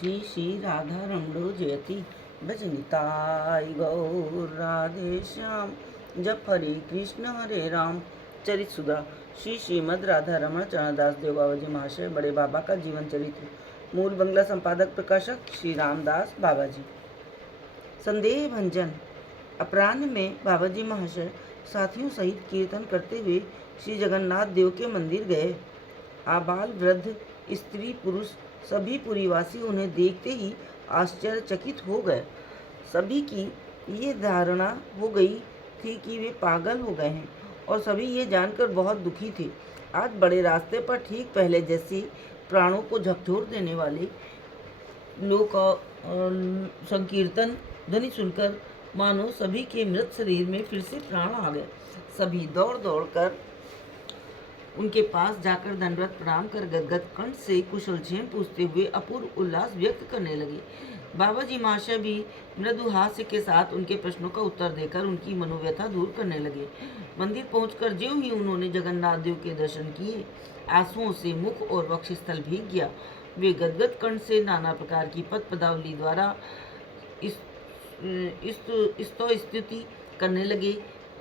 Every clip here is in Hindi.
श्री श्री राधा रमणो जयति भजनिताय गौर राधे श्याम। जप हरे कृष्ण हरे राम। चरित सुधा श्री श्रीमद राधा रमण चरणदास देव बाबा जी महाशय बड़े बाबा का जीवन चरित्र। मूल बंगला संपादक प्रकाशक श्री रामदास बाबा जी। संदेह भंजन। अपराह्न में बाबा जी महाशय साथियों सहित कीर्तन करते हुए श्री जगन्नाथ देव के मंदिर गए। आबाल वृद्ध स्त्री पुरुष सभी पुरीवासी उन्हें देखते ही आश्चर्यचकित हो गए। सभी की ये धारणा हो गई थी कि वे पागल हो गए हैं और सभी ये जानकर बहुत दुखी थे। आज बड़े रास्ते पर ठीक पहले जैसे प्राणों को झकझोर देने वाले लोक संकीर्तन ध्वनि सुनकर मानो सभी के मृत शरीर में फिर से प्राण आ गए। सभी दौड़ दौड़ कर उनके पास जाकर दंडवत प्रणाम कर गदगद कंठ से कुशलक्षेम पूछते हुए अपूर्व उल्लास व्यक्त करने लगे। बाबा जी महाशय भी मृदु हास्य के साथ उनके प्रश्नों का उत्तर देकर उनकी मनोव्यथा दूर करने लगे। मंदिर पहुंचकर ज्यों ही उन्होंने जगन्नाथ देव के दर्शन किए, आंसुओं से मुख और वक्षस्थल भीग गया। वे गदगद कंठ से नाना प्रकार की पद पदावली द्वारा स्तुति करने लगे।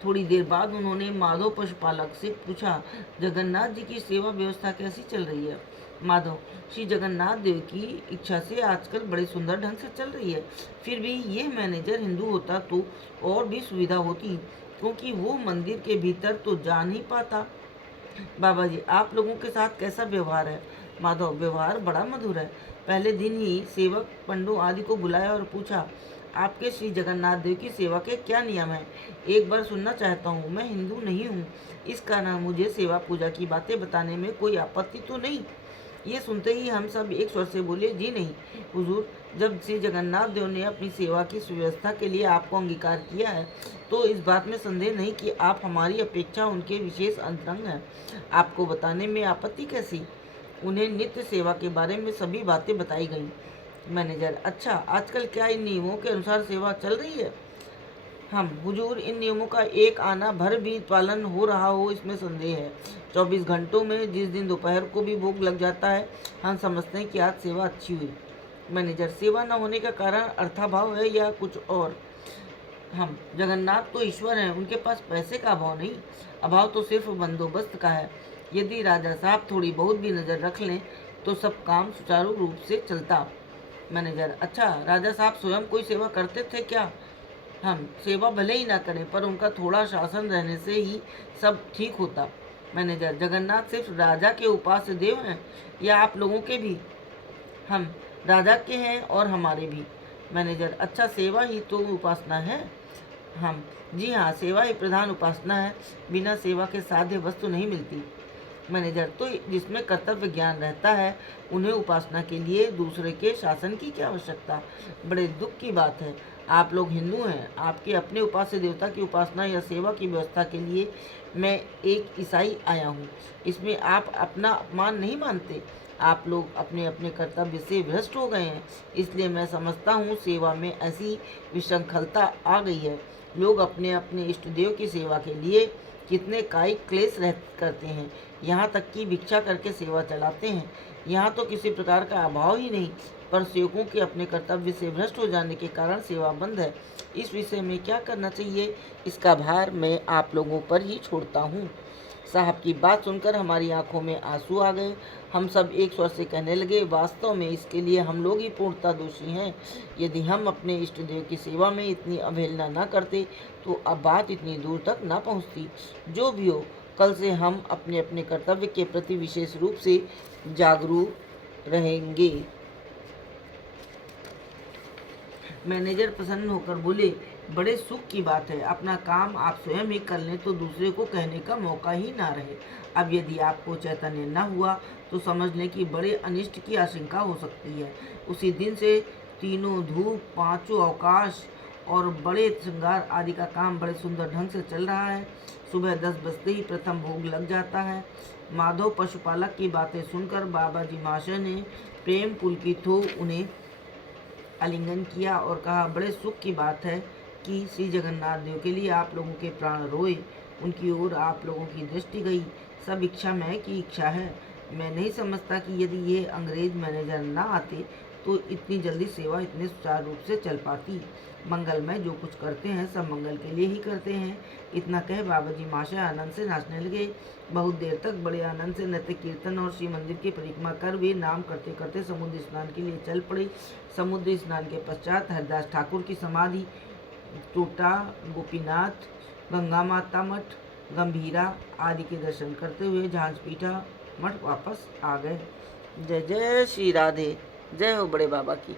थोड़ी देर बाद उन्होंने माधव पशुपालक से पूछा, जगन्नाथ जी की सेवा व्यवस्था कैसी चल रही है? माधव, श्री जगन्नाथ देव की इच्छा से आजकल बड़े सुंदर ढंग से चल रही है। फिर भी ये मैनेजर हिंदू होता तो और भी सुविधा होती, क्योंकि वो मंदिर के भीतर तो जा नहीं पाता। बाबा जी, आप लोगों के साथ कैसा व्यवहार है? माधव, व्यवहार बड़ा मधुर है। पहले दिन ही सेवक पंडों आदि को बुलाया और पूछा, आपके श्री जगन्नाथ देव की सेवा के क्या नियम हैं? एक बार सुनना चाहता हूँ। मैं हिंदू नहीं हूँ, इस कारण मुझे सेवा पूजा की बातें बताने में कोई आपत्ति तो नहीं। ये सुनते ही हम सब एक स्वर से बोले, जी नहीं हुजूर, जब श्री जगन्नाथ देव ने अपनी सेवा की सुव्यवस्था के लिए आपको अंगीकार किया है तो इस बात में संदेह नहीं कि आप हमारी अपेक्षा उनके विशेष अंतरंग हैं। आपको बताने में आपत्ति कैसी? उन्हें नित्य सेवा के बारे में सभी बातें बताई गईं। मैनेजर, अच्छा, आजकल क्या इन नियमों के अनुसार सेवा चल रही है? हम, हुजूर, इन नियमों का एक आना भर भी पालन हो रहा हो इसमें संदेह है। 24 घंटों में जिस दिन दोपहर को भी भोग लग जाता है, हम समझते हैं कि आज सेवा अच्छी हुई। मैनेजर, सेवा न होने का कारण अर्थाभाव है या कुछ और? हम, जगन्नाथ तो ईश्वर हैं, उनके पास पैसे का अभाव नहीं, अभाव तो सिर्फ बंदोबस्त का है। यदि राजा साहब थोड़ी बहुत भी नज़र रख लें तो सब काम सुचारू रूप से चलता। मैनेजर, अच्छा, राजा साहब स्वयं कोई सेवा करते थे क्या? हम, सेवा भले ही ना करें पर उनका थोड़ा शासन रहने से ही सब ठीक होता। मैनेजर, जगन्नाथ सिर्फ राजा के उपास्य देव हैं या आप लोगों के भी? हम, राजा के हैं और हमारे भी। मैनेजर, अच्छा, सेवा ही तो उपासना है? हम, जी हाँ, सेवा ही प्रधान उपासना है, बिना सेवा के साध्य वस्तु नहीं मिलती। मैनेजर, तो जिसमें कर्तव्य ज्ञान रहता है उन्हें उपासना के लिए दूसरे के शासन की क्या आवश्यकता? बड़े दुख की बात है, आप लोग हिंदू हैं, आपके अपने उपास्य देवता की उपासना या सेवा की व्यवस्था के लिए मैं एक ईसाई आया हूँ। इसमें आप अपना अपमान नहीं मानते? आप लोग अपने अपने कर्तव्य से भ्रष्ट हो गए हैं, इसलिए मैं समझता हूँ सेवा में ऐसी विशृंखलता आ गई है। लोग अपने अपने इष्ट देव की सेवा के लिए कितने कायिक क्लेश करते हैं, यहाँ तक कि भिक्षा करके सेवा चलाते हैं। यहाँ तो किसी प्रकार का अभाव ही नहीं, पर सेवकों के अपने कर्तव्य से भ्रष्ट हो जाने के कारण सेवा बंद है। इस विषय में क्या करना चाहिए, इसका भार मैं आप लोगों पर ही छोड़ता हूँ। साहब की बात सुनकर हमारी आंखों में आंसू आ गए। हम सब एक स्वर से कहने लगे, वास्तव में इसके लिए हम लोग ही पूर्णतः दोषी हैं। यदि हम अपने इष्ट देव की सेवा में इतनी अवहेलना न करते तो अब बात इतनी दूर तक न पहुँचती। जो भी हो, कल से हम अपने अपने कर्तव्य के प्रति विशेष रूप से जागरूक रहेंगे। मैनेजर प्रसन्न होकर बोले, बड़े सुख की बात है, अपना काम आप स्वयं ही कर लें तो दूसरे को कहने का मौका ही ना रहे। अब यदि आपको चैतन्य न हुआ तो समझ लें कि बड़े अनिष्ट की आशंका हो सकती है। उसी दिन से तीनों धूप, पांचों अवकाश और बड़े श्रृंगार आदि का काम बड़े सुंदर ढंग से चल रहा है। सुबह 10 बजते ही प्रथम भोग लग जाता है। माधव पशुपालक की बातें सुनकर बाबा जी महाशय ने प्रेम पुलकित हो उन्हें आलिंगन किया और कहा, बड़े सुख की बात है कि श्री जगन्नाथ देव के लिए आप लोगों के प्राण रोए, उनकी ओर आप लोगों की दृष्टि गई। सब इच्छा मैं की इच्छा है। मैं नहीं समझता कि यदि ये अंग्रेज मैनेजर ना आते तो इतनी जल्दी सेवा इतने सुचारू रूप से चल पाती। मंगलमय जो कुछ करते हैं सब मंगल के लिए ही करते हैं। इतना कह बाबा जी महाशय आनंद से नाचने लगे। बहुत देर तक बड़े आनंद से नृत्य कीर्तन और शिव मंदिर की परिक्रमा कर वे नाम करते करते समुद्र स्नान के लिए चल पड़े। समुद्र स्नान के पश्चात हरिदास ठाकुर की समाधि, टोटा, गोपीनाथ, गंगा माता मठ, गंभीरा आदि के दर्शन करते हुए झांझ पीठा मठ वापस आ गए। जय जय श्री राधे। जय हो बड़े बाबा की।